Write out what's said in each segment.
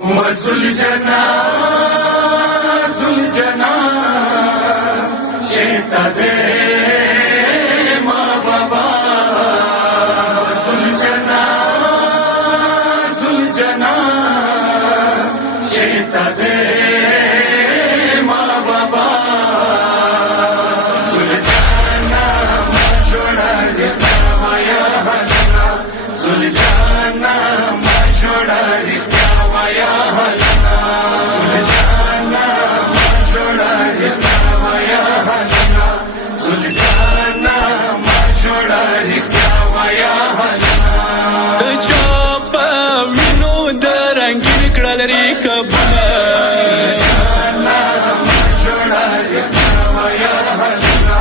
وزلجنا زلجنا شیتا دے ماں بابا زلجنا زلجنا شیتا دے ماں بابا زلجنا مجھوڑا رشتہ ویا حلنا زلجنا مجھوڑا رشتہ ویا حلنا زلجنا مجھوڑا رشتہ ویا حلنا زلجنا مجھوڑا رشتہ ویا حلنا چاپا وینو درنګین کړل ری کبونه زلجنا مجھوڑا رشتہ ویا حلنا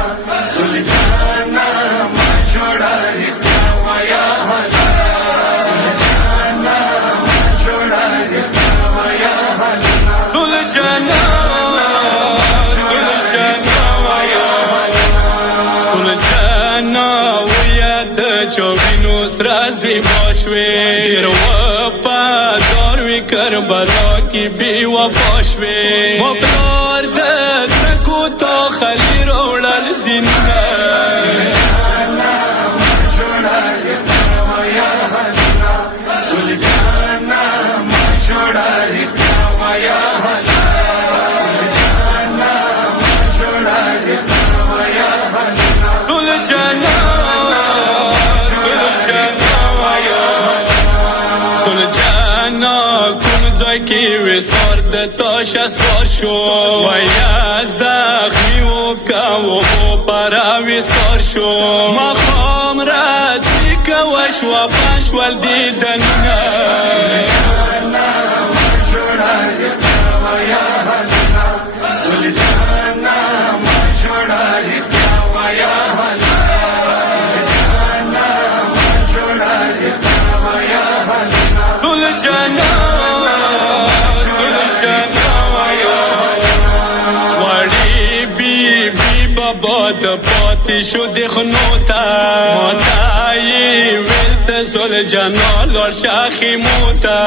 زلجنا مجھوڑا رشتہ ویا حلنا زلجنا مجھوڑا رشتہ ویا حلنا سلجنا سلجنا ویا د چوبینو سرازی باشوی دیر وفادار وی کربلا کی بی وفاشوی مبلار د زکو تا خلی روڑل زیننا زلجنا مجھوڑا رشتہ ویا حلنا زلجنا مجھوڑا رشتہ ویا حلنا زلجنا مجھوڑا رشتہ ویا حلنا سلجنا سلجنا کوم ځای کې وسار د تاش اسوار شو ویا زخمی وکاو پارا وسار شو مخام راځي کوش و پښول دیدنه زلجنا مجھوڑا رشتہ ویا حلنا زلجنا مجھوڑا رشتہ ویا حلنا زلجنا مجھوڑا رشتہ ویا حلنا سلجنا وړي بی بابا د پاتې شو د خنو ته ماتای ویل څه سلجنا لور شاخي موتا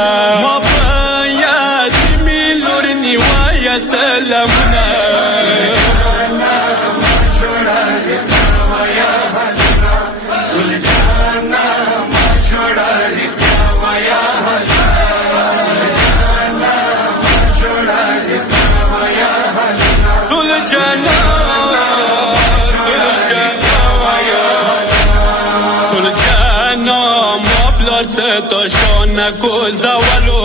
ما په یاد می لور نیوای سلامونه زلجنا مجھوڑا رشتہ ویا حلنا زلجنا مجھوڑا رشتہ ویا حلنا زلجنا مجھوڑا رشتہ ویا حلنا سلجنا سلجنا ما پلار څه تو شونه کو زوالو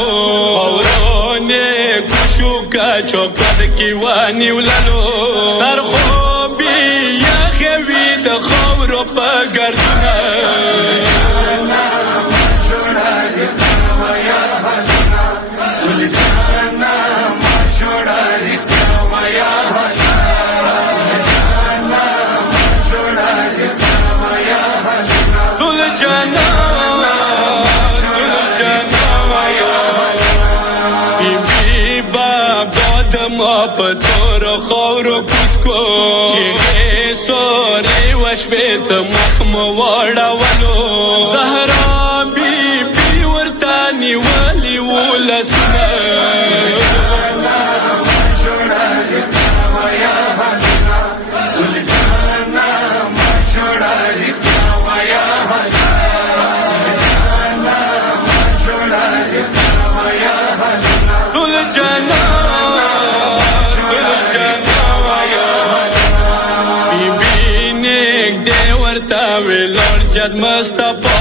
خورونه کوشو کا چوکد کی وانی وللو سر خو بی یخوی د خورو په ګردونه زلجنا مجھوڑا رشتہ ویا حلنا زلجنا مجھوڑا رشتہ ویا حلنا زلجنا مجھوڑا رشتہ ویا حلنا سلجنا بی بابا د ما په تور خورو کوسکو چې سوري وشوي څه مخ مو واړولو زهرا بی ورته نیولې ولسنه زلجنا مجھوڑا رشتہ ویا حلنا زلجنا مجھوڑا رشتہ ویا حلنا زلجنا مجھوڑا رشتہ ویا حلنا سلجنا لور جد مصطفی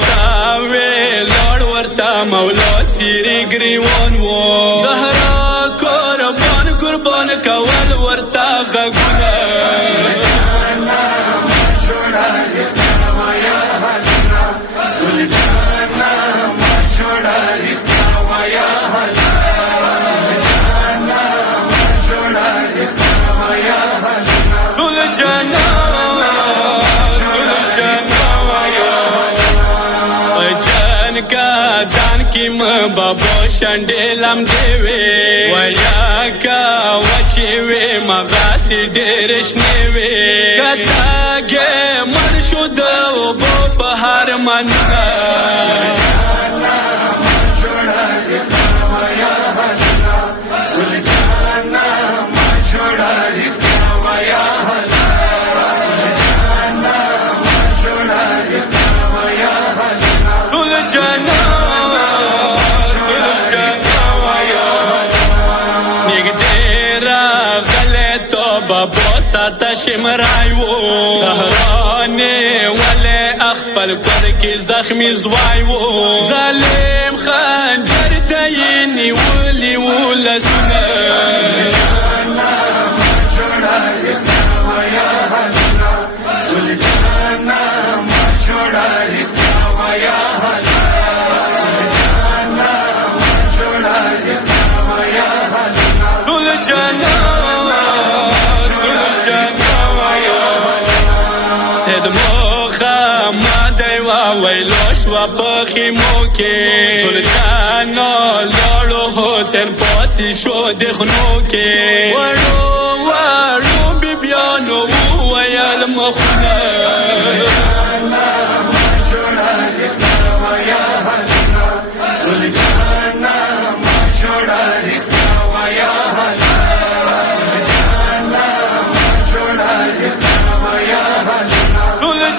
تا وی لور ورتا مولا سیری گریوان و زهرا قربان کول ورتا غگونه زلجنا مجھوڑا رشتہ ویا حلنا زلجنا مجھوڑا رشتہ ویا حلنا زلجنا مجھوڑا رشتہ ویا حلنا سلجنا کا دان کی بابا شنډلم دیوي ویا کا وچوي مغاسی ډېر شنوي کتاګه مړ شو د وبو په هر مننه هاشم رایو سهرانه ولی اخپل کور کی زخمی زوایو ظالم خنجر تینی ولی ولسنا سید موخا مادی و ویلوش و پخیمو که سلطانا لارو حسین پاتی شو دخنو که وارو بی بیانو ویل مخونه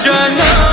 جانا